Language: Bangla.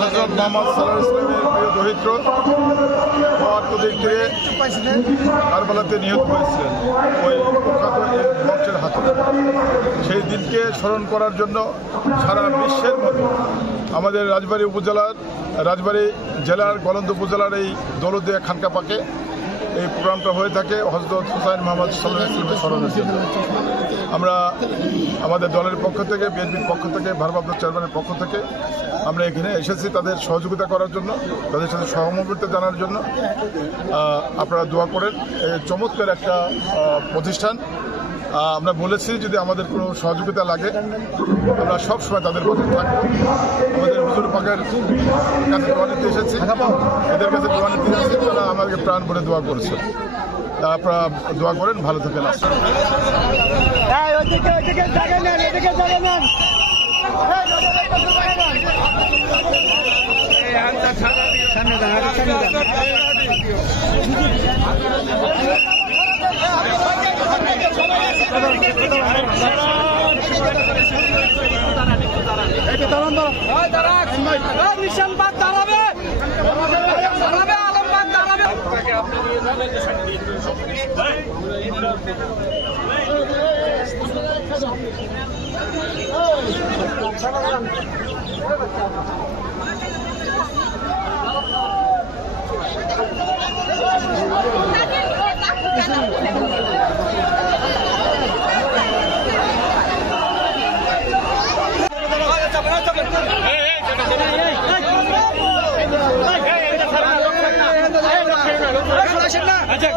হযরত মুহাম্মদ সাল্লাল্লাহু আলাইহি ওয়াসাল্লামের প্রিয় দহিত্র আত্মদিক থেকে কারবালাতে নিহত হয়েছিলেন ওই কুখ্যাত বংশের হাতে। সেই দিনকে স্মরণ করার জন্য সারা বিশ্বের মধ্যে আমাদের রাজবাড়ী জেলার গলন্দ উপজেলার এই দৌলতদিয়া খানকা পাকে এই প্রোগ্রামটা হয়ে থাকে হযরত হুসাইন মুহাম্মদ সাল্লাল্লাহু আলাইহি ওয়াসাল্লামের স্মরণের জন্য। আমরা আমাদের দলের পক্ষ থেকে, বিএনপির পক্ষ থেকে, ভারপ্রাপ্ত চেয়ারম্যানের পক্ষ থেকে আমরা এখানে এসেছি তাদের সহযোগিতা করার জন্য, তাদের সাথে সহমর্মিতা জানার জন্য। আপনারা দোয়া করেন। চমৎকার একটা প্রতিষ্ঠান। আমরা বলেছি যদি আমাদের কোনো সহযোগিতা লাগে আমরা সবসময় তাদের পাশে থাকবো। আমাদের হুজুর পাকের কাছে দোয়া নিতে এসেছি, এদের কাছে দোয়া নিতে এসেছি, তারা আমাদেরকে প্রাণ ভরে দোয়া করেছে। আপনারা দোয়া করেন, ভালো থাকেন। अच्छा